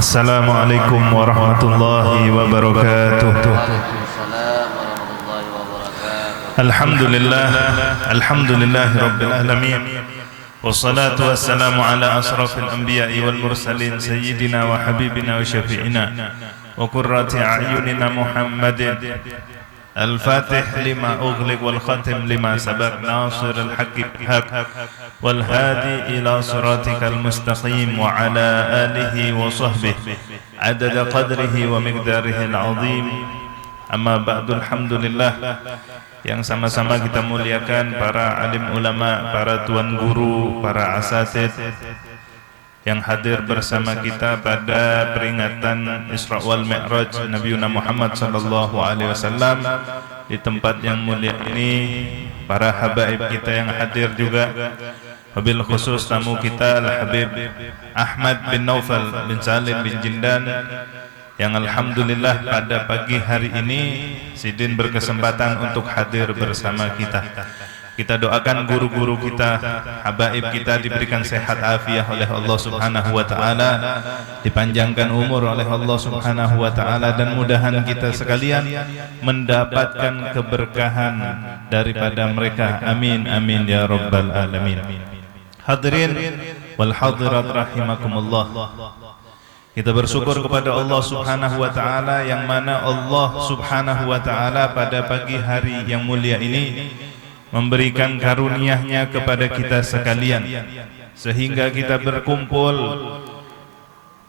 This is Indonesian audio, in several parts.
Assalamualaikum warahmatullahi wabarakatuh. Alhamdulillah, alhamdulillahi rabbil alamin. Wassalatu wassalamu ala asrafil anbiya'i wal mursalin sayyidina wa habibina wa syafi'ina wa qurrati a'yunina Muhammadin al-fatih lima ughliq wal khatim lima sabaq nasirul haqqi haq wal hadi ila siratikal mustaqim wa ala alihi wa sahbihi adada qadrihi wa miqdarihi al-azim. Amma ba'du, alhamdulillah, yang sama-sama kita muliakan para alim ulama, para tuan guru, para asatid yang hadir bersama kita pada peringatan Isra wal Mi'raj Nabiuna Muhammad sallallahu alaihi wasallam di tempat yang mulia ini. Para habaib kita yang hadir juga, wabil khusus tamu kita Al-Habib Ahmad bin Naufal bin Salim bin Jindan, yang alhamdulillah pada pagi hari ini Sidin berkesempatan untuk hadir bersama kita. Kita doakan guru-guru kita, habaib kita diberikan sehat afiah oleh Allah Subhanahu wa taala, dipanjangkan umur oleh Allah Subhanahu wa taala, dan mudahan kita sekalian mendapatkan keberkahan daripada mereka. Amin amin ya rabbal alamin. Hadirin wal hadirat rahimakumullah. Kita bersyukur kepada Allah Subhanahu wa taala, yang mana Allah Subhanahu wa taala pada pagi hari yang mulia ini memberikan karunia-Nya kepada kita sekalian, sehingga kita berkumpul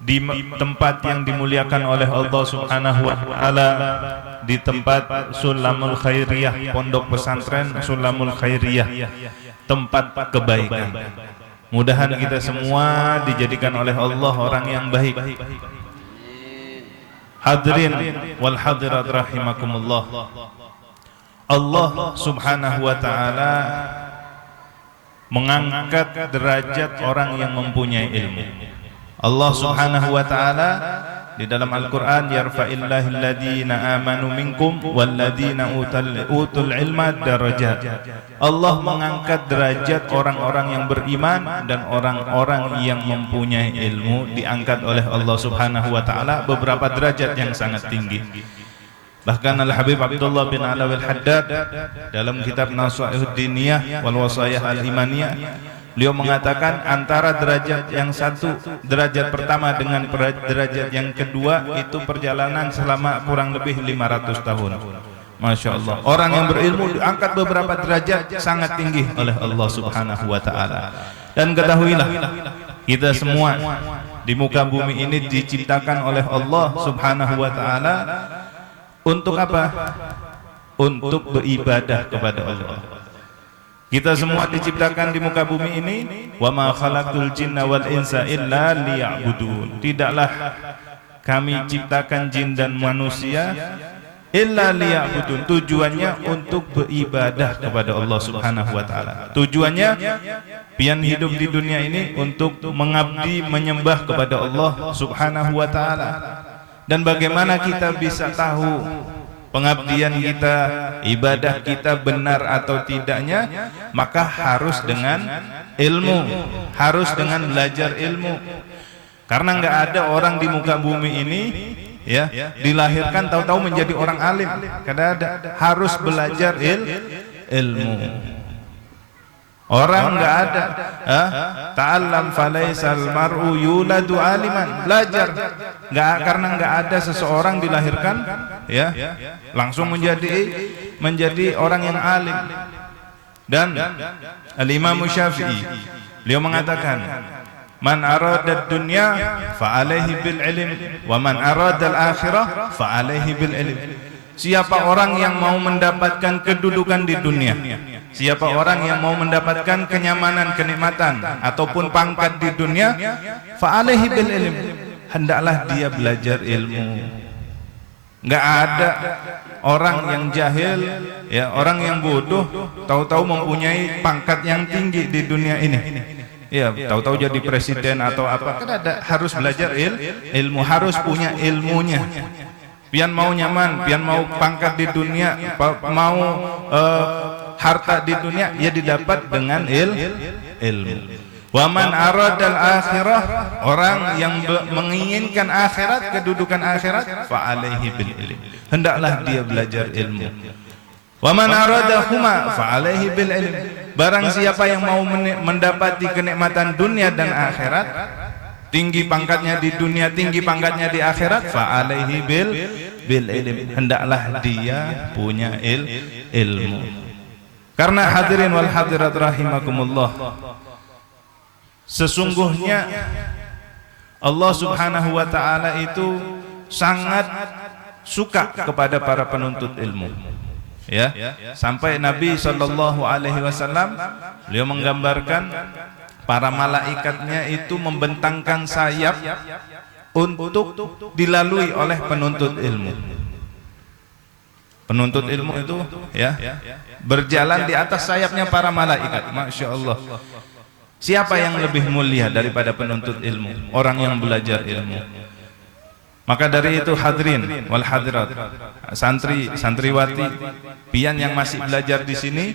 di tempat yang dimuliakan oleh Allah Subhanahu wa taala, di tempat Sulamul Khairiyah, pondok pesantren Sulamul Khairiyah, tempat kebaikan. Mudahan kita semua dijadikan oleh Allah orang yang baik. Hadirin wal hadirat rahimakumullah. Allah Subhanahu wa taala mengangkat derajat orang yang mempunyai ilmu. Allah Subhanahu wa taala di dalam Al-Qur'an, yarfa'illahil ladzina amanu minkum walladzina utul ilma darajat. Allah mengangkat derajat orang-orang yang beriman dan orang-orang yang mempunyai ilmu, diangkat oleh Allah Subhanahu wa taala beberapa derajat yang sangat tinggi. Bahkan Al-Habib Abdullah bin Alawi Al-Haddad dalam kitab Nasaihud Diniyah wal Wasayah Al-Imaniyah, beliau mengatakan antara derajat yang satu, derajat pertama dengan derajat yang kedua itu perjalanan selama kurang lebih 500 tahun. Masya Allah, orang yang berilmu diangkat beberapa derajat sangat tinggi oleh Allah Subhanahu wa ta'ala. Dan ketahuilah, kita semua di muka bumi ini diciptakan oleh Allah Subhanahu wa ta'ala untuk apa? Untuk beribadah kepada Allah. Kita semua diciptakan di muka bumi ini, wa ma khalaqtul jinna wal insa illa liya'budun. Tidaklah kami ciptakan jin dan manusia illa liya'budun, tujuannya untuk beribadah kepada Allah Subhanahu wa taala. Tujuannya pian hidup di dunia ini untuk mengabdi, menyembah kepada Allah Subhanahu wa taala. Dan bagaimana kita bisa tahu pengabdian kita, ibadah kita benar atau tidaknya? Maka harus dengan ilmu, harus dengan belajar ilmu. Karena nggak ada orang di muka bumi ini ya dilahirkan tahu-tahu menjadi orang alim. Karena harus belajar ilmu. Orang nggak ada. Ta'allam falaisal mar'u yuladu aliman. Belajar. Karena nggak ada seseorang dilahirkan ya langsung menjadi orang yang alim. Dan Al-Imam Syafi'i beliau mengatakan, man arada dunya fa alaihi bil ilm wa man arada al akhirah fa alaihi bil ilm. Siapa orang yang mau mendapatkan kedudukan di dunia, siapa orang yang mau mendapatkan kenyamanan, kenikmatan ataupun pangkat di dunia, fa alaihi bil ilm, hendaklah dia belajar ilmu. Enggak ada orang yang jahil ya, orang yang bodoh tahu-tahu mempunyai pangkat yang tinggi di dunia ini. Ya, tahu-tahu jadi presiden atau apa. Kan ada, harus belajar ilmu, harus punya ilmunya. Pian mau nyaman, pian mau pangkat di dunia, mau harta di dunia, ya didapat dengan ilmu. Wa man aradal akhirah, orang yang menginginkan akhirat, kedudukan akhirat, fa alaihi bil ilm, hendaklah dia belajar ilmu. Wa man aradahuma fa alaihi bil ilm, barang siapa yang mau mendapati kenikmatan dunia dan akhirat, tinggi pangkatnya di dunia, tinggi pangkatnya di akhirat, fa alaihi bil ilm, hendaklah dia punya ilmu. Karena hadirin wal hadirat rahimakumullah, sesungguhnya Allah Subhanahu wa taala itu sangat suka kepada para penuntut ilmu. Ya, sampai Nabi sallallahu alaihi wasallam beliau menggambarkan para malaikatnya itu membentangkan sayap untuk dilalui oleh penuntut ilmu. Penuntut ilmu itu ya berjalan di atas sayapnya para malaikat. Masya Allah. Siapa yang lebih mulia daripada penuntut ilmu? Orang yang belajar ilmu. Maka dari itu hadirin wal hadirat, santri santriwati pian yang masih belajar di sini,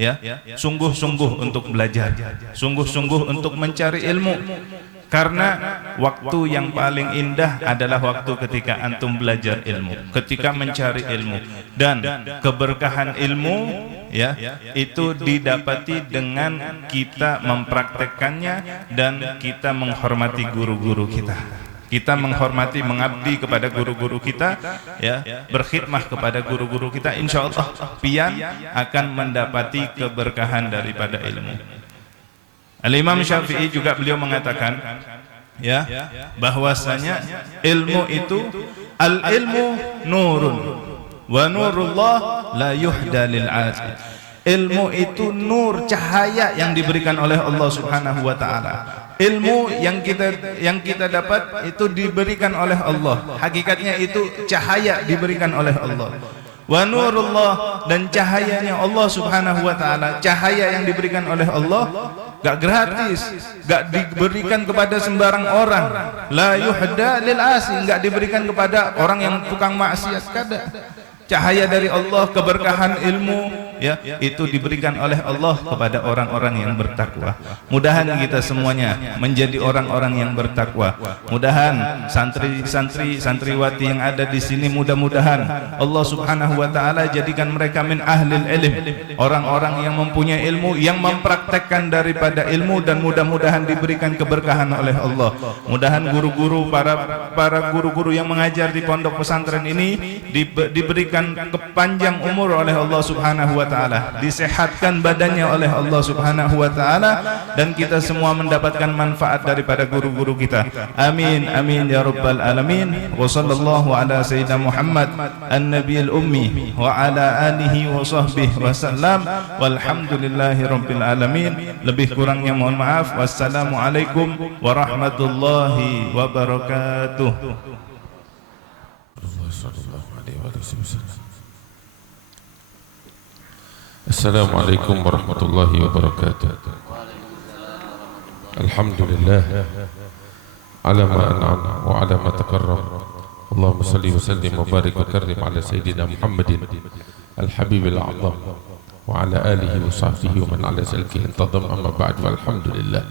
ya, sungguh-sungguh untuk belajar, sungguh-sungguh untuk mencari ilmu. Karena waktu yang paling indah adalah waktu ketika antum belajar ilmu, ketika mencari ilmu, dan keberkahan ilmu ya itu didapati dengan kita mempraktekkannya dan kita menghormati guru-guru kita. Kita menghormati, mengabdi kepada guru-guru kita, ya, berkhidmah kepada guru-guru kita, insya Allah pian akan mendapati keberkahan daripada ilmu. Al-Imam Syafi'i juga beliau mengatakan ya bahwasanya ilmu itu al-ilmu nurun wa nurullah la yuhda lil 'asi. Ilmu itu nur, cahaya yang diberikan oleh Allah Subhanahu wa taala. Ilmu yang kita dapat itu diberikan oleh Allah. Hakikatnya itu cahaya diberikan oleh Allah. Wa nurullah, dan cahayanya Allah Subhanahu wa taala, cahaya yang diberikan oleh Allah gak gratis, gak diberikan kepada sembarang orang. La yuhda lil 'asi, gak diberikan kepada orang yang tukang maksiat kada. Cahaya dari Allah, keberkahan ilmu ya itu diberikan oleh Allah kepada orang-orang yang bertakwa. Mudahan kita semuanya menjadi orang-orang yang bertakwa. Mudahan santri-santri santriwati yang ada di sini, mudah-mudahan Allah Subhanahu wa taala jadikan mereka min ahlil ilm, orang-orang yang mempunyai ilmu, yang mempraktekkan daripada ilmu, dan mudah-mudahan diberikan keberkahan oleh Allah. Mudahan guru-guru, para guru-guru yang mengajar di pondok pesantren ini diberikan kepanjang umur oleh Allah Subhanahu wa taala, disehatkan badannya oleh Allah Subhanahu wa taala, dan kita semua mendapatkan manfaat daripada guru-guru kita. Amin amin ya rabbal alamin. Wa sallallahu ala sayyidina Muhammad an-nabiyil ummi wa ala alihi wa sahbihi wasallam. Walhamdulillahi rabbil alamin. Lebih kurangnya mohon maaf. Wassalamualaikum warahmatullahi wabarakatuh. Assalamualaikum warahmatullahi wabarakatuh. Alhamdulillah ala ma an'am wa ala ma takarram. Allahumma salli wa sallim wa barik wa karrim ala sayyidina Muhammadin al-habibil a'zam wa ala alihi wa sahbihi wa man ala salkihi intadam, amma ba'd. Alhamdulillah.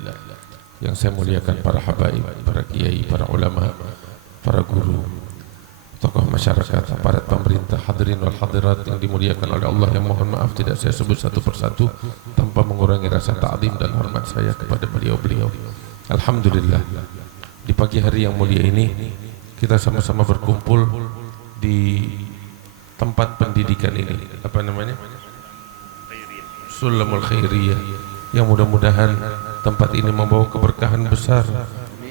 Yang saya muliakan para habaib, para kiai, para ulama, para guru, tokoh masyarakat, aparat pemerintah, hadirin wal hadirat yang dimuliakan oleh Allah, yang mohon maaf tidak saya sebut satu persatu tanpa mengurangi rasa ta'zim dan hormat saya kepada beliau-beliau. Alhamdulillah, di pagi hari yang mulia ini kita sama-sama berkumpul di tempat pendidikan ini, apa namanya? Sulamul Khairiyah, yang mudah-mudahan tempat ini membawa keberkahan besar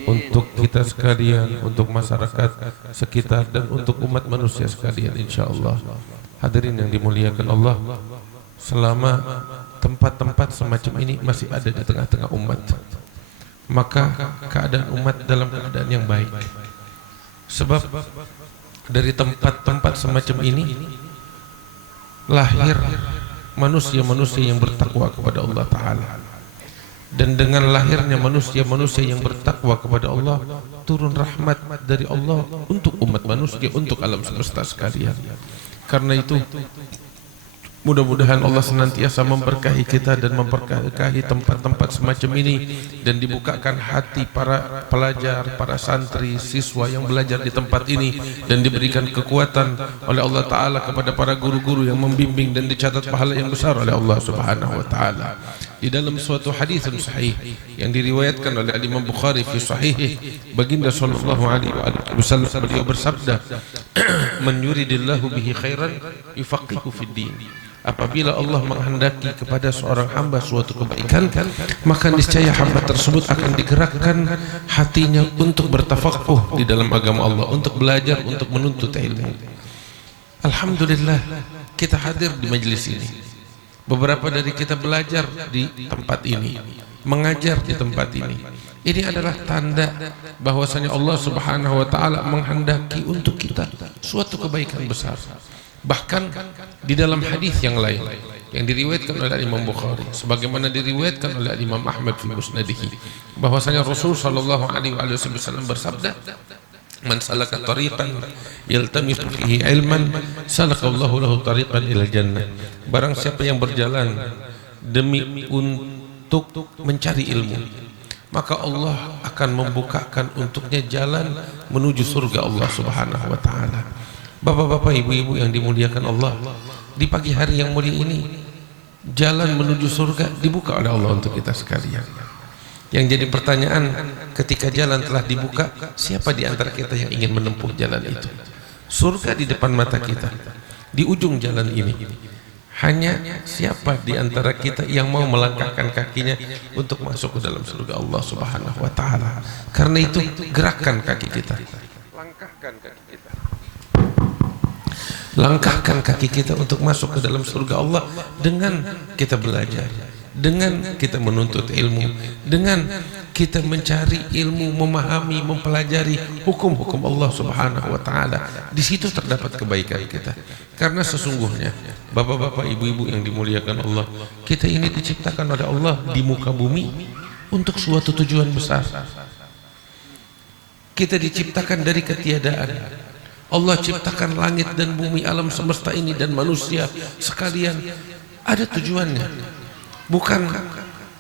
untuk kita sekalian, untuk masyarakat sekitar, dan untuk umat manusia sekalian, insyaallah. Hadirin yang dimuliakan Allah, selama tempat-tempat semacam ini masih ada di tengah-tengah umat, maka keadaan umat dalam keadaan yang baik. Sebab dari tempat-tempat semacam ini lahir manusia-manusia yang bertakwa kepada Allah Ta'ala. Dan dengan lahirnya manusia-manusia yang bertakwa kepada Allah, turun rahmat dari Allah untuk umat manusia, untuk alam semesta sekalian. Karena itu Mudah-mudahan Allah senantiasa memberkahi kita dan memberkahi tempat-tempat semacam ini, dan dibukakan hati para pelajar, para santri, siswa yang belajar di tempat ini, dan diberikan kekuatan oleh Allah Ta'ala kepada para guru-guru yang membimbing, dan dicatat pahala yang besar oleh Allah Subhanahu wa Ta'ala. Di dalam suatu hadis sahih yang diriwayatkan oleh Imam Bukhari fi sahihih, baginda sallallahu alaihi wasallam beliau bersabda, "Man yuridillahu bihi khairan yufaqihu fid din." Apabila Allah menghendaki kepada seorang hamba suatu kebaikan, maka niscaya hamba tersebut akan digerakkan hatinya untuk bertafakuh di dalam agama Allah, untuk belajar, untuk menuntut ilmu. Alhamdulillah, kita hadir di majelis ini. Beberapa dari kita belajar di tempat ini, mengajar di tempat ini. Ini adalah tanda bahwasanya Allah Subhanahu wa Ta'ala menghendaki untuk kita suatu kebaikan besar. Bahkan di dalam hadis yang lain yang diriwayatkan oleh Imam Bukhari, sebagaimana diriwayatkan oleh Imam Ahmad fi Musnadihi, bahwasanya Rasul sallallahu alaihi wasallam bersabda, "Man salaka tariqan yaltamisu fihi ilman, salakallahu lahu tariqan ilal jannah." Barang siapa yang berjalan demi untuk mencari ilmu, maka Allah akan membukakan untuknya jalan menuju surga Allah Subhanahu wa Ta'ala. Bapak-bapak, ibu-ibu yang dimuliakan Allah, di pagi hari yang mulia ini jalan menuju surga dibuka oleh Allah untuk kita sekalian. Yang jadi pertanyaan, ketika jalan telah dibuka, siapa di antara kita yang ingin menempuh jalan itu? Surga di depan mata kita, di ujung jalan ini. Hanya siapa di antara kita yang mau melangkahkan kakinya untuk masuk ke dalam surga Allah Subhanahu wa Ta'ala. Karena itu, gerakkan kaki kita, langkahkan kaki kita, langkahkan kaki kita untuk masuk ke dalam surga Allah dengan kita belajar, dengan kita menuntut ilmu, dengan kita mencari ilmu, memahami, mempelajari hukum-hukum Allah Subhanahu wa Ta'ala. Di situ terdapat kebaikan kita. Karena sesungguhnya, bapak-bapak, ibu-ibu yang dimuliakan Allah, kita ini diciptakan oleh Allah di muka bumi untuk suatu tujuan besar. Kita diciptakan dari ketiadaan. Allah ciptakan langit dan bumi, alam semesta ini dan manusia sekalian ada tujuannya. Bukan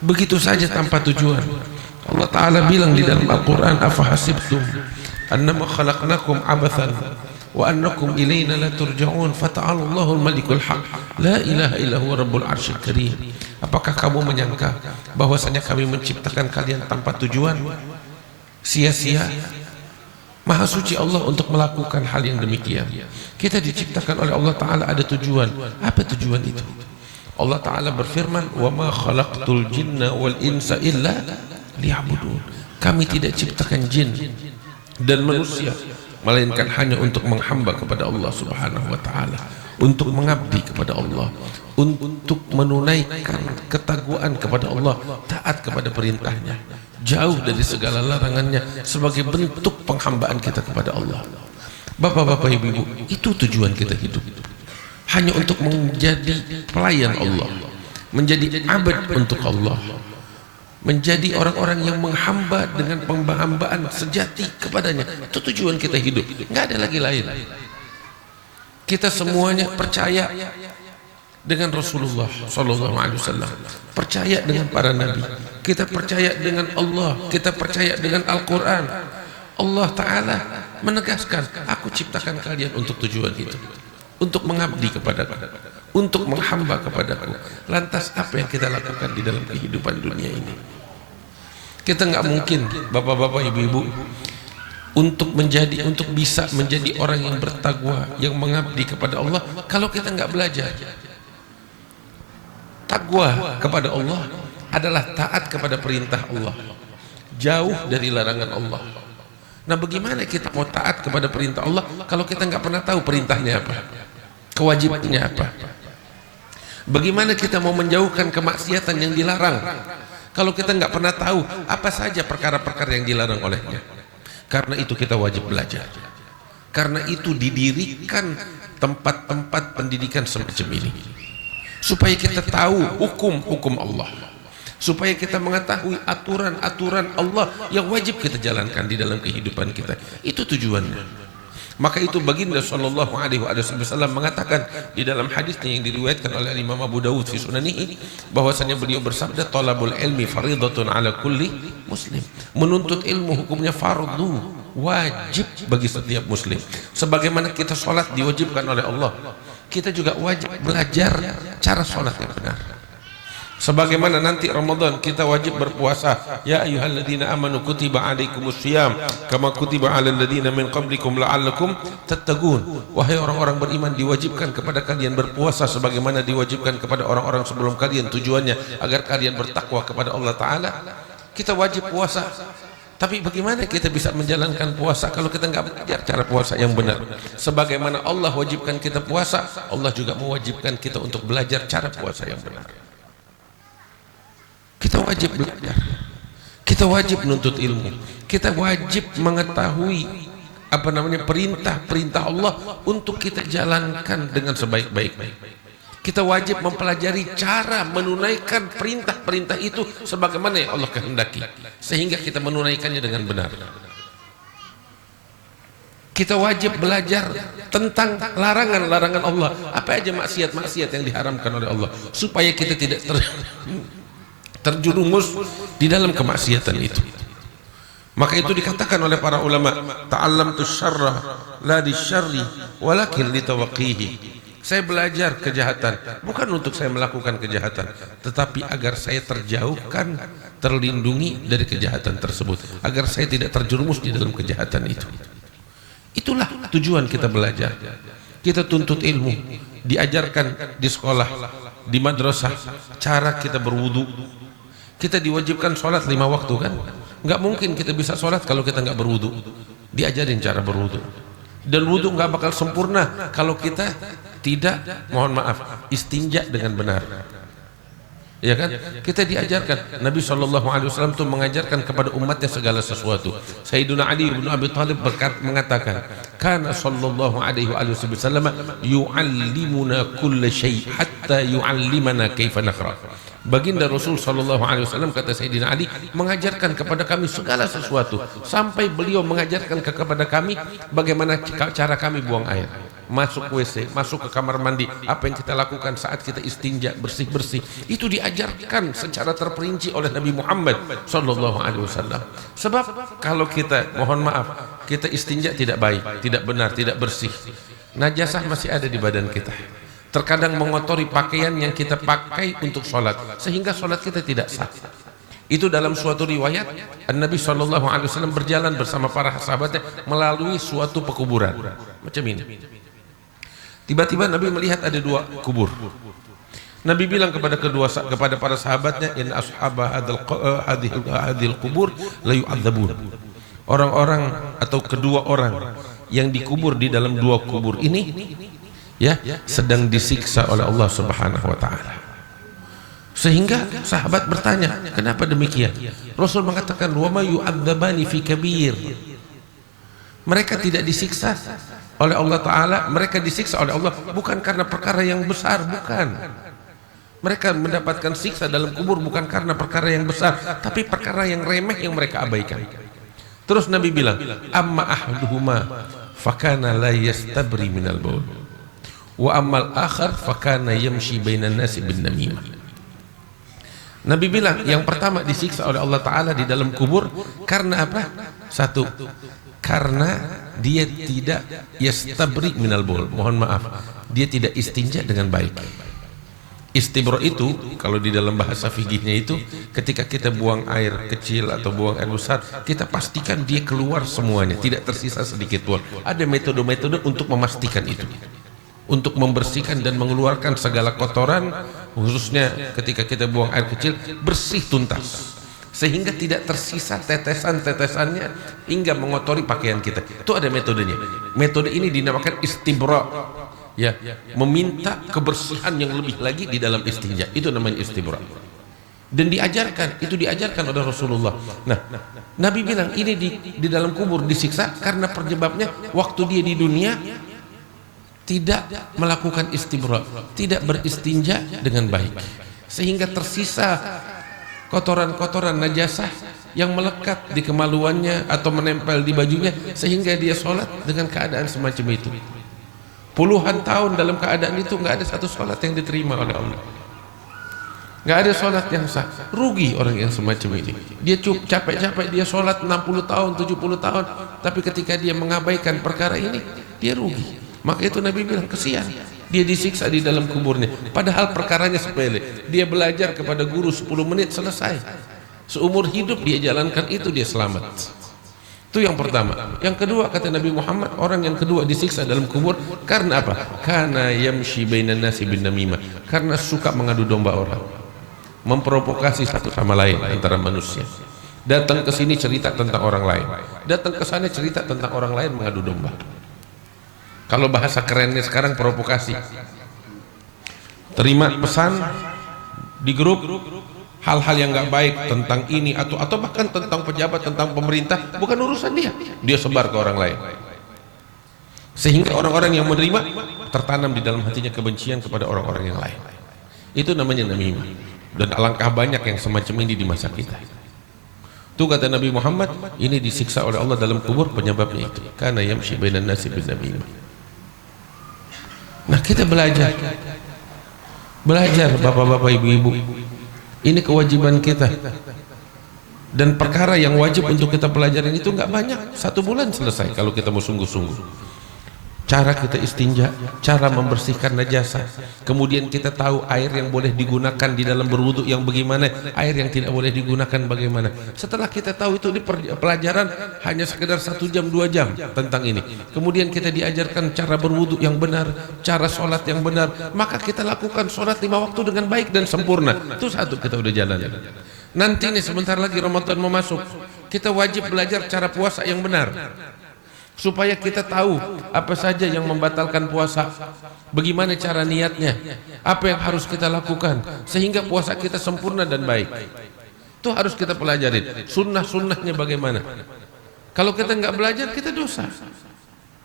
begitu saja tanpa tujuan. Allah Ta'ala bilang di dalam Al-Quran, "Afahasibtum annama khalaqnakum abathan wa annakum ilayna la turja'un fata'ala Allahul malikul haq la ilaha illa huwa rabbul arsyil karim." Apakah kamu menyangka bahwasanya kami menciptakan kalian tanpa tujuan, sia-sia? Maha suci Allah untuk melakukan hal yang demikian. Kita diciptakan oleh Allah Ta'ala ada tujuan. Apa tujuan itu? Allah Ta'ala berfirman, "Wa ma khalaqtul jinna wal insa illa liya'budun." Kami tidak ciptakan jin dan manusia melainkan hanya untuk menghamba kepada Allah Subhanahu wa Ta'ala, untuk mengabdi kepada Allah, untuk menunaikan ketakwaan kepada Allah, taat kepada perintahnya, jauh dari segala larangannya, sebagai bentuk penghambaan kita kepada Allah. Bapak-bapak, ibu-ibu, itu tujuan kita hidup, hanya untuk menjadi pelayan Allah, menjadi abad untuk Allah, menjadi orang-orang yang menghamba dengan penghambaan sejati kepadanya. Itu tujuan kita hidup, nggak ada lagi lain. Kita semuanya percaya dengan Rasulullah Sallallahu Alaihi Wasallam, percaya dengan para nabi, kita percaya dengan Allah, kita percaya dengan Al-Quran. Allah Ta'ala menegaskan, "Aku ciptakan kalian untuk tujuan itu, untuk mengabdi kepadaku, untuk menghamba kepadaku." Lantas apa yang kita lakukan di dalam kehidupan dunia ini? Kita nggak mungkin, bapak-bapak, ibu-ibu, untuk bisa menjadi orang yang bertakwa, yang mengabdi kepada Allah, kalau kita nggak belajar. Takwa kepada Allah adalah taat kepada perintah Allah, jauh dari larangan Allah. Nah, bagaimana kita mau taat kepada perintah Allah kalau kita nggak pernah tahu perintahnya apa, kewajibannya apa? Bagaimana kita mau menjauhkan kemaksiatan yang dilarang kalau kita nggak pernah tahu apa saja perkara-perkara yang dilarang olehnya? Karena itu kita wajib belajar. Karena itu didirikan tempat-tempat pendidikan semacam ini, supaya kita tahu hukum-hukum Allah, supaya kita mengetahui aturan-aturan Allah yang wajib kita jalankan di dalam kehidupan kita. Itu tujuannya. Maka itu baginda sallallahu alaihi wasallam mengatakan di dalam hadisnya yang diriwayatkan oleh Imam Abu Dawud fi sunanihi, bahwasanya beliau bersabda, talabul ilmi faridatun ala kulli muslim. Menuntut ilmu hukumnya fardu, wajib bagi setiap muslim. Sebagaimana kita sholat diwajibkan oleh Allah, kita juga wajib belajar cara sholat yang benar. Sebagaimana nanti Ramadan kita wajib berpuasa, ya ayyuhalladzina amanu kutiba alaikumusiyam kama kutiba alal ladzina min qablikum la'allakum tattaqun. Wahai orang-orang beriman, diwajibkan kepada kalian berpuasa sebagaimana diwajibkan kepada orang-orang sebelum kalian, tujuannya agar kalian bertakwa kepada Allah Ta'ala. Kita wajib puasa, tapi bagaimana kita bisa menjalankan puasa kalau kita nggak belajar cara puasa yang benar? Sebagaimana Allah wajibkan kita puasa, Allah juga mewajibkan kita untuk belajar cara puasa yang benar. Kita wajib belajar, kita wajib menuntut ilmu, kita wajib mengetahui perintah-perintah Allah untuk kita jalankan dengan sebaik-baiknya. Kita wajib mempelajari cara menunaikan perintah-perintah itu sebagaimana yang Allah kehendaki, sehingga kita menunaikannya dengan benar. Kita wajib belajar tentang larangan-larangan Allah, apa aja maksiat-maksiat yang diharamkan oleh Allah, supaya kita tidak terjerumus di dalam kemaksiatan itu. Maka itu dikatakan oleh para ulama, ta'allamtu syarra la disyarri walakin litawaqqihi. Saya belajar kejahatan bukan untuk saya melakukan kejahatan, tetapi agar saya terjauhkan, terlindungi dari kejahatan tersebut, agar saya tidak terjerumus di dalam kejahatan itu. Itulah tujuan kita belajar. Kita tuntut ilmu, diajarkan di sekolah, di madrasah, cara kita berwudu. Kita diwajibkan sholat 5 waktu kan? Nggak mungkin kita bisa sholat kalau kita nggak berwudu. Diajarin cara berwudu. Dan wudu nggak bakal sempurna kalau kita tidak, mohon maaf, istinja dengan benar. Ya kan? Kita diajarkan, Nabi SAW itu mengajarkan kepada umatnya segala sesuatu. Sayyiduna Ali bin Abi Thalib mengatakan, kana sallallahu alaihi wasallam yu'allimuna kulla syai' hatta yu'allimana kaifa naqra. Baginda Rasul sallallahu alaihi wasallam, kata Sayyidina Ali, mengajarkan kepada kami segala sesuatu sampai beliau mengajarkan kepada kami bagaimana cara kami buang air, masuk WC, masuk ke kamar mandi, apa yang kita lakukan saat kita istinja, bersih-bersih, itu diajarkan secara terperinci oleh Nabi Muhammad sallallahu alaihi wasallam. Sebab kalau kita, mohon maaf, kita istinja tidak baik, tidak benar, tidak bersih, najasah masih ada di badan kita, terkadang mengotori pakaian yang kita pakai untuk sholat, sehingga sholat kita tidak sah. Itu dalam suatu riwayat, Nabi SAW berjalan bersama para sahabatnya melalui suatu pekuburan macam ini. Tiba-tiba Nabi melihat ada 2 kubur. Nabi bilang kepada para sahabatnya, in ashaba hadhil kubur la yu'adzabun. Orang-orang atau kedua orang yang dikubur di dalam 2 kubur ini, ya, sedang disiksa oleh Allah Subhanahu wa taala. Sehingga sahabat bertanya, kenapa demikian? Rasul mengatakan, wa ma yu'adzabani fi kabir. Mereka tidak disiksa oleh Allah taala, mereka disiksa oleh Allah bukan karena perkara yang besar, bukan. Mereka mendapatkan siksa dalam kubur bukan karena perkara yang besar, tapi perkara yang remeh yang mereka abaikan. Terus Nabi bilang, amma ahduhuma fakana la yastabri minal baul, wa ammal akhar fakana yamshi bainan nasi bin namimah. Nabi bilang, yang pertama disiksa oleh Allah Ta'ala di dalam kubur karena apa? 1, karena dia tidak yastabri minal baul, mohon maaf, dia tidak istinja dengan baik. Istibra itu kalau di dalam bahasa fikihnya itu ketika kita buang air kecil atau buang air besar, kita pastikan dia keluar semuanya, tidak tersisa sedikit pun. Ada metode-metode untuk memastikan itu, untuk membersihkan dan mengeluarkan segala kotoran, khususnya ketika kita buang air kecil, bersih tuntas sehingga tidak tersisa tetesan-tetesannya hingga mengotori pakaian kita. Itu ada metodenya. Metode ini dinamakan istibra, ya, meminta kebersihan yang lebih lagi di dalam istinja, itu namanya istibra. Dan diajarkan, itu diajarkan oleh Rasulullah. Nah, Nabi bilang ini di dalam kubur disiksa karena penyebabnya waktu dia di dunia tidak melakukan istibra, tidak beristinja dengan baik, sehingga tersisa kotoran-kotoran najasah yang melekat di kemaluannya atau menempel di bajunya sehingga dia sholat dengan keadaan semacam itu. Puluhan tahun dalam keadaan itu nggak ada satu sholat yang diterima oleh Allah. Nggak ada sholat yang sah. Rugi orang yang semacam ini. Dia capek-capek dia sholat 60 tahun, 70 tahun, tapi ketika dia mengabaikan perkara ini, dia rugi. Maka itu Nabi bilang kesian. Dia disiksa di dalam kuburnya. Padahal perkaranya sepele. Dia belajar kepada guru 10 menit selesai. Seumur hidup dia jalankan itu, dia selamat. Itu yang pertama. Yang kedua kata Nabi Muhammad, orang yang kedua disiksa dalam kubur karena apa? Karena yamshi bainan nasi bin namimah. Karena suka mengadu domba orang. Memprovokasi satu sama lain antara manusia. Datang ke sini cerita tentang orang lain. Datang ke sana cerita tentang orang lain, mengadu domba. Kalau bahasa kerennya sekarang provokasi. Terima pesan di grup hal-hal yang nggak baik tentang ini atau bahkan tentang pejabat, tentang pemerintah, bukan urusan dia. Dia sebar ke orang lain. Sehingga orang-orang yang menerima tertanam di dalam hatinya kebencian kepada orang-orang yang lain. Itu namanya namimah. Dan alangkah banyak yang semacam ini di masa kita. Itu kata Nabi Muhammad, ini disiksa oleh Allah dalam kubur penyebabnya itu. Karena yamshi bainan nasi bin namimah. Nah, kita belajar bapak-bapak, ibu-ibu. Ini kewajiban kita. Dan perkara yang wajib untuk kita pelajarin itu nggak banyak. 1 bulan selesai kalau kita mau sungguh-sungguh. Cara kita istinja, cara membersihkan najasa. Kemudian kita tahu air yang boleh digunakan di dalam berwudu yang bagaimana, air yang tidak boleh digunakan bagaimana. Setelah kita tahu itu di pelajaran hanya sekedar 1 jam 2 jam tentang ini. Kemudian kita diajarkan cara berwudu yang benar, cara sholat yang benar. Maka kita lakukan sholat 5 waktu dengan baik dan sempurna. Itu satu kita udah jalan. Nanti nih sebentar lagi Ramadan mau masuk. Kita wajib belajar cara puasa yang benar. Supaya kita tahu apa saja yang membatalkan puasa, bagaimana cara niatnya, apa yang harus kita lakukan sehingga puasa kita sempurna dan baik. Itu harus kita pelajarin. Sunnah-sunnahnya bagaimana. Kalau kita nggak belajar, kita dosa.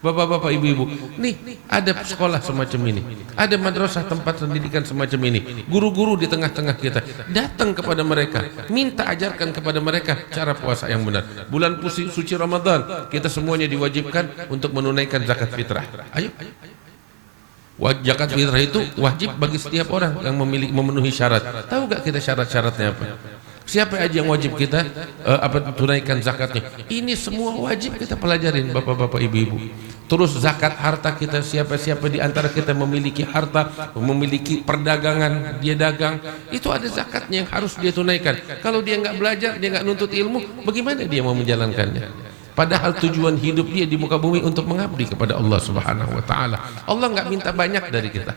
Bapak-bapak, ibu-ibu, nih ada sekolah semacam ini, ada madrasah tempat pendidikan semacam ini, guru-guru di tengah-tengah kita. Datang kepada mereka, minta ajarkan kepada mereka cara puasa yang benar. Bulan suci Ramadan, kita semuanya diwajibkan untuk menunaikan zakat fitrah. Ayo. Zakat fitrah itu wajib bagi setiap orang yang memenuhi syarat. Tahu gak kita syarat-syaratnya apa? Siapa aja yang wajib kita tunaikan zakatnya? Ini semua wajib kita pelajarin, bapak-bapak, ibu-ibu. Terus zakat harta kita, siapa-siapa di antara kita memiliki harta, memiliki perdagangan, dia dagang, itu ada zakatnya yang harus dia tunaikan. Kalau dia nggak belajar, dia nggak nuntut ilmu, bagaimana dia mau menjalankannya? Padahal tujuan hidup dia di muka bumi untuk mengabdi kepada Allah Subhanahu wa taala. Allah nggak minta banyak dari kita.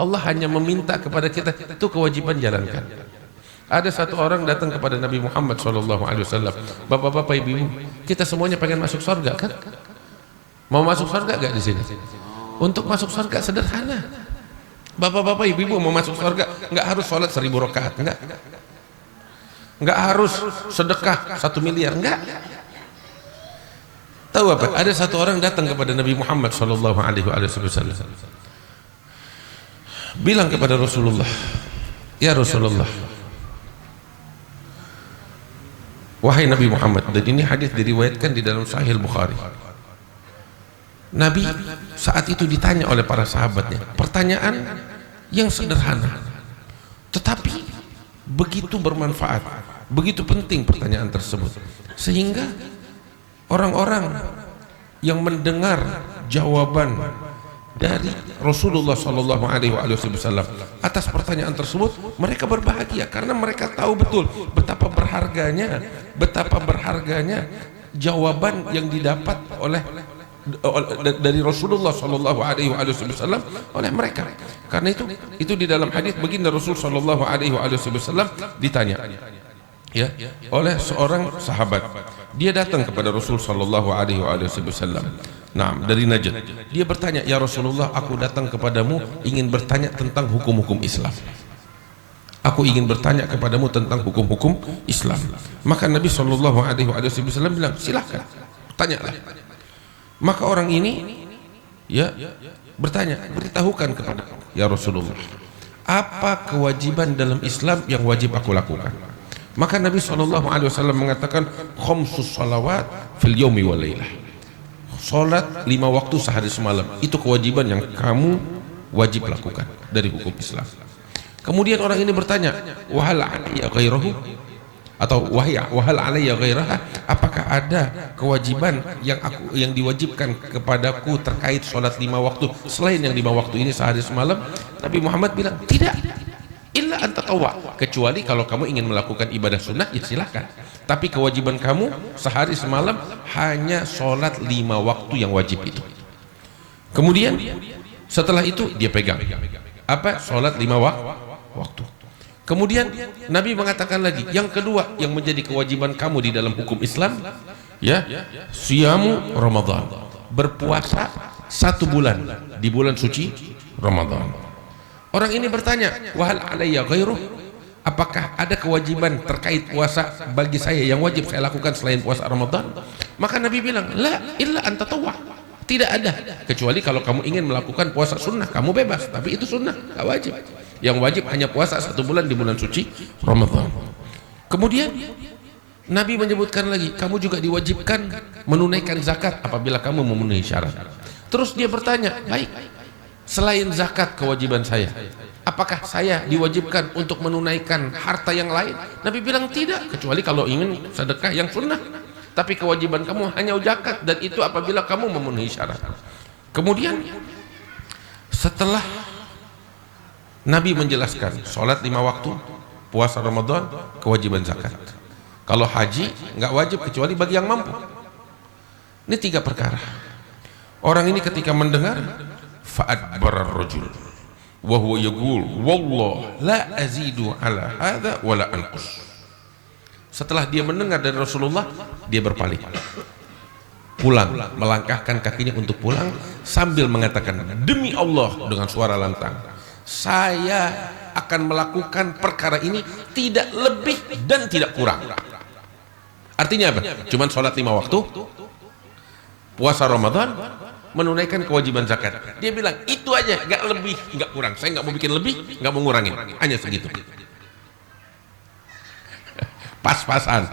Allah hanya meminta kepada kita, itu kewajiban jalankan. Ada satu orang datang kepada Nabi Muhammad SAW. Bapak-bapak, ibu-ibu, kita semuanya pengen masuk surga kan? Mau masuk surga gak di sini? Untuk masuk surga sederhana. Bapak-bapak, ibu-ibu mau masuk surga nggak harus sholat 1000 rakaat, nggak harus sedekah 1 miliar, nggak. Tahu apa? Ada satu orang datang kepada Nabi Muhammad SAW. Bilang kepada Rasulullah, ya Rasulullah, wahai Nabi Muhammad, dan ini hadis diriwayatkan di dalam Sahih Bukhari. Nabi saat itu ditanya oleh para sahabatnya pertanyaan yang sederhana, tetapi begitu bermanfaat, begitu penting pertanyaan tersebut, sehingga orang-orang yang mendengar jawaban dari Rasulullah SAW atas pertanyaan tersebut, mereka berbahagia karena mereka tahu betul betapa berharganya jawaban yang didapat dari Rasulullah SAW oleh mereka. Karena itu di dalam hadis baginda Rasul SAW ditanya ya oleh seorang sahabat. Dia datang kepada Rasul SAW. Nah, dari Najd. Dia bertanya, ya Rasulullah, aku datang kepadamu ingin bertanya tentang hukum-hukum Islam. Aku ingin bertanya kepadamu tentang hukum-hukum Islam. Maka Nabi SAW bilang, silahkan, tanyalah. Maka orang ini ya bertanya, beritahukan kepada ya Rasulullah, apa kewajiban dalam Islam yang wajib aku lakukan? Maka Nabi SAW mengatakan khamsus salawat fil yaumi wal lailah. Salat 5 waktu sehari semalam itu kewajiban yang kamu wajib lakukan dari hukum Islam. Kemudian orang ini bertanya, wahal alayya ghairahu, atau wahal alayya ghairaha, apakah ada kewajiban yang diwajibkan kepadaku terkait salat 5 waktu selain yang 5 waktu ini sehari semalam? Nabi Muhammad bilang tidak. Illa anta tawwa, kecuali kalau kamu ingin melakukan ibadah sunnah ya silahkan, tapi kewajiban kamu sehari semalam hanya sholat 5 waktu yang wajib itu. Kemudian setelah itu dia pegang apa? Sholat 5 waktu. Kemudian Nabi mengatakan lagi, yang kedua yang menjadi kewajiban kamu di dalam hukum Islam, ya, siyamu Ramadan, berpuasa 1 bulan di bulan suci Ramadan. Orang ini bertanya, wahal alayya ghairuh, apakah ada kewajiban terkait puasa bagi saya yang wajib saya lakukan selain puasa Ramadan? Maka Nabi bilang, la illa anta tawwa, tidak ada, kecuali kalau kamu ingin melakukan puasa sunnah, kamu bebas, tapi itu sunnah, gak wajib. Yang wajib hanya puasa 1 bulan di bulan suci Ramadan. Kemudian Nabi menyebutkan lagi, kamu juga diwajibkan menunaikan zakat apabila kamu memenuhi syarat. Terus dia bertanya, baik, selain zakat kewajiban saya, apakah saya diwajibkan untuk menunaikan harta yang lain? Nabi bilang tidak, kecuali kalau ingin sedekah yang sunnah, tapi kewajiban kamu hanya zakat, dan itu apabila kamu memenuhi syarat. Kemudian setelah Nabi menjelaskan sholat 5 waktu, puasa Ramadan, kewajiban zakat, kalau haji nggak wajib kecuali bagi yang mampu. Ini 3 perkara. Orang ini ketika mendengar, fa'adbara ar-rajul wa huwa yaqul wallah la azidu ala hadha wa la anqus. Setelah dia mendengar dari Rasulullah, dia berpaling, pulang, melangkahkan kakinya untuk pulang sambil mengatakan, demi Allah, dengan suara lantang, saya akan melakukan perkara ini tidak lebih dan tidak kurang. Artinya apa? Cuman sholat 5 waktu, puasa Ramadan, menunaikan kewajiban zakat. Dia bilang itu aja, gak lebih, gak kurang. Saya gak mau bikin lebih, gak mau ngurangin, hanya segitu. Pas-pasan.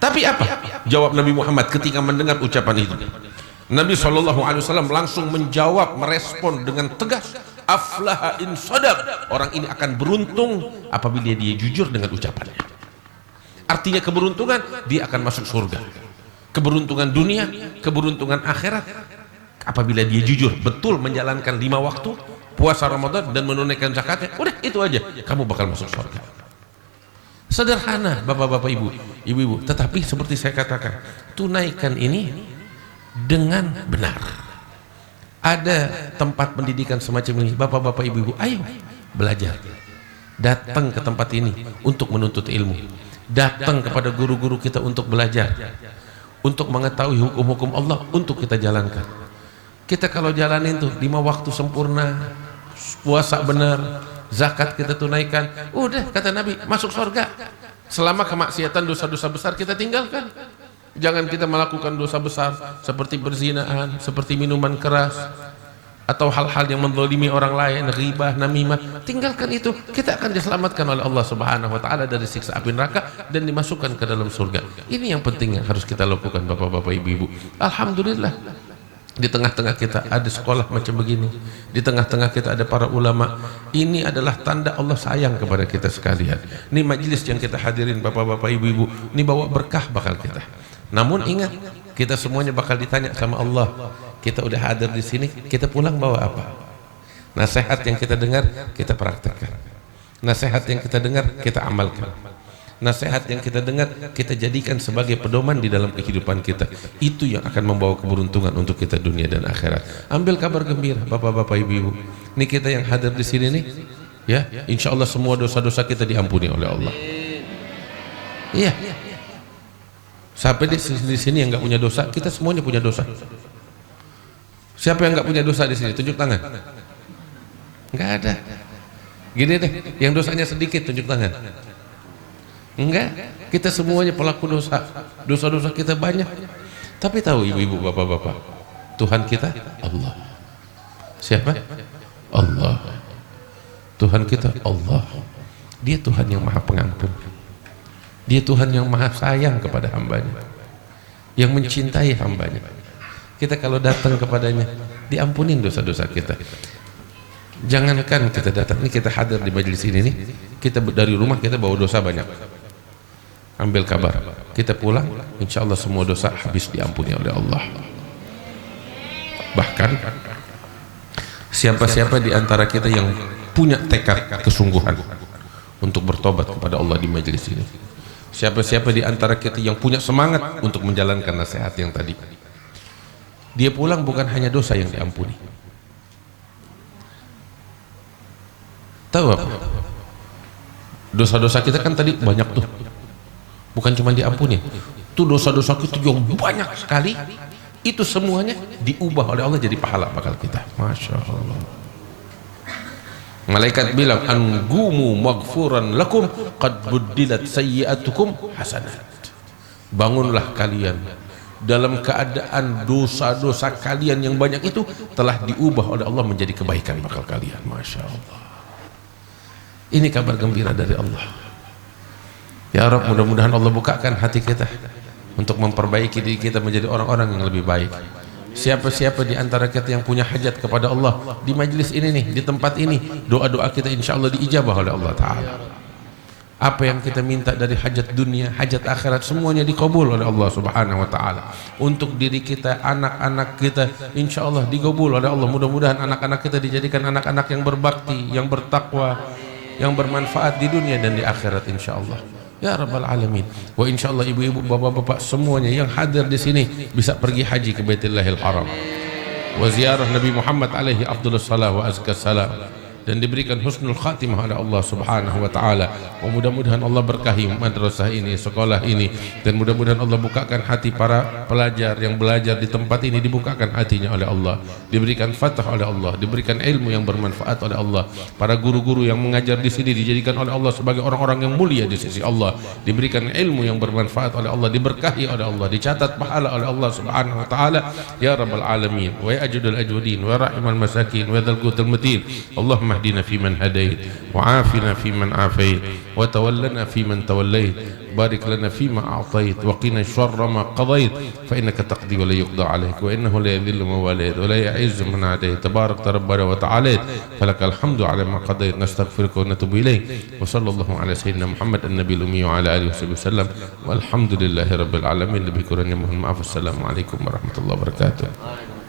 Tapi apa jawab Nabi Muhammad ketika mendengar ucapan itu? Nabi SAW langsung menjawab, merespon dengan tegas, aflaha in sadaq, orang ini akan beruntung apabila dia jujur dengan ucapannya. Artinya keberuntungan, dia akan masuk surga. Keberuntungan dunia, keberuntungan akhirat apabila dia jujur betul menjalankan 5 waktu, puasa Ramadan, dan menunaikan zakatnya. Udah itu aja, kamu bakal masuk surga. Sederhana bapak-bapak, ibu-ibu, tetapi seperti saya katakan, tunaikan ini dengan benar. Ada tempat pendidikan semacam ini, bapak-bapak, ibu-ibu, ayo belajar, datang ke tempat ini untuk menuntut ilmu, datang kepada guru-guru kita untuk belajar, untuk mengetahui hukum-hukum Allah, untuk kita jalankan. Kita kalau jalanin tuh 5 waktu sempurna, puasa benar, zakat kita tunaikan, udah kata Nabi, masuk surga. Selama kemaksiatan, dosa-dosa besar kita tinggalkan. Jangan kita melakukan dosa besar seperti berzinaan, seperti minuman keras, atau hal-hal yang menzalimi orang lain, ghibah, namimah. Tinggalkan itu, kita akan diselamatkan oleh Allah Subhanahu wa taala dari siksa api neraka dan dimasukkan ke dalam surga. Ini yang penting yang harus kita lakukan bapak-bapak, ibu-ibu. Alhamdulillah, di tengah-tengah kita ada sekolah macam begini, di tengah-tengah kita ada para ulama. Ini adalah tanda Allah sayang kepada kita sekalian. Ini majelis yang kita hadirin bapak-bapak, ibu-ibu, ini bawa berkah bakal kita. Namun ingat, kita semuanya bakal ditanya sama Allah. Kita udah hadir di sini, kita pulang bawa apa? Nasihat yang kita dengar, kita praktekkan. Nasihat yang kita dengar, kita amalkan. Nasihat yang kita dengar, kita jadikan sebagai pedoman di dalam kehidupan kita. Itu yang akan membawa keberuntungan untuk kita dunia dan akhirat. Ambil kabar gembira, bapak-bapak, ibu-ibu. Ini kita yang hadir di sini nih, ya, insya Allah semua dosa-dosa kita diampuni oleh Allah. Iya. Sampai di sini yang nggak punya dosa, kita semuanya punya dosa. Siapa yang nggak punya dosa di sini? Tunjuk tangan. Nggak ada. Gini deh, yang dosanya sedikit tunjuk tangan. Enggak, kita semuanya pelaku dosa. Dosa-dosa kita banyak. Tapi tahu ibu-ibu, bapak-bapak, Tuhan kita Allah. Siapa? Allah. Tuhan kita Allah. Dia Tuhan yang maha pengampun. Dia Tuhan yang maha sayang kepada hambanya, yang mencintai hambanya. Kita kalau datang kepadanya, diampunin dosa-dosa kita. Jangankan kita datang, ini kita hadir di majelis ini nih, kita dari rumah kita bawa dosa banyak. Ambil kabar, kita pulang, insya Allah semua dosa habis diampuni oleh Allah. Bahkan siapa-siapa di antara kita yang punya tekad kesungguhan untuk bertobat kepada Allah di majelis ini, siapa-siapa di antara kita yang punya semangat untuk menjalankan nasihat yang tadi, dia pulang bukan hanya dosa yang diampuni. Tahu apa? Dosa-dosa kita kan tadi banyak tuh, bukan cuma diampuni, tuh dosa-dosa kita yang banyak sekali, itu semuanya diubah oleh Allah jadi pahala bakal kita. Masya Allah. Malaikat bilang, angumu maghfuran lakum qad buddilat sayyi'atukum hasanat. Bangunlah kalian dalam keadaan dosa-dosa kalian yang banyak itu telah diubah oleh Allah menjadi kebaikan bakal kalian. Masya Allah. Ini kabar gembira dari Allah. Ya Rabb, mudah-mudahan Allah bukakan hati kita untuk memperbaiki diri kita menjadi orang-orang yang lebih baik. Siapa-siapa di antara kita yang punya hajat kepada Allah di majlis ini nih, di tempat ini, doa-doa kita insya Allah diijabah oleh Allah Ta'ala. Apa yang kita minta dari hajat dunia, hajat akhirat, semuanya dikabul oleh Allah Subhanahu wa Ta'ala. Untuk diri kita, anak-anak kita, insya Allah dikabul oleh Allah. Mudah-mudahan anak-anak kita dijadikan anak-anak yang berbakti, yang bertakwa, yang bermanfaat di dunia dan di akhirat insya Allah. Ya Rabbal Alamin. Wa insya Allah ibu-ibu, bapak-bapak semuanya yang hadir di sini bisa pergi haji ke Baitullahil Haram wa ziarah Nabi Muhammad alaihi afdhalus salam wa azkas salam, dan diberikan husnul khatimah oleh Allah Subhanahu wa Ta'ala. Mudah-mudahan Allah berkahi madrasah ini, sekolah ini, dan mudah-mudahan Allah bukakan hati para pelajar yang belajar di tempat ini, dibukakan hatinya oleh Allah, diberikan fatah oleh Allah, diberikan ilmu yang bermanfaat oleh Allah. Para guru-guru yang mengajar di sini dijadikan oleh Allah sebagai orang-orang yang mulia di sisi Allah, diberikan ilmu yang bermanfaat oleh Allah, diberkahi oleh Allah, dicatat pahala oleh Allah Subhanahu wa Ta'ala. Ya Rabbal Alamin wa ya ajudul ajudin wa rahimal masakin wa dzal qutul matin. Allahumma اهدنا فيمن هديت وعافنا فيمن عافيت وتولنا فيمن توليت بارك لنا فيما أعطيت وقنا شر ما قضيت فإنك تقضي ولا يقضى عليك وإنه لا يذل من واليت ولا يعز من عاديت تبارك ربنا وتعاليت فلك الحمد على ما قضيت نستغفرك ونتوب إليك وصلى الله على سيدنا محمد النبي الأمي وعلى آله وصحبه وسلم والحمد لله رب العالمين. Lebih kurangnya mohon maaf. Assalamualaikum warahmatullahi wabarakatuh.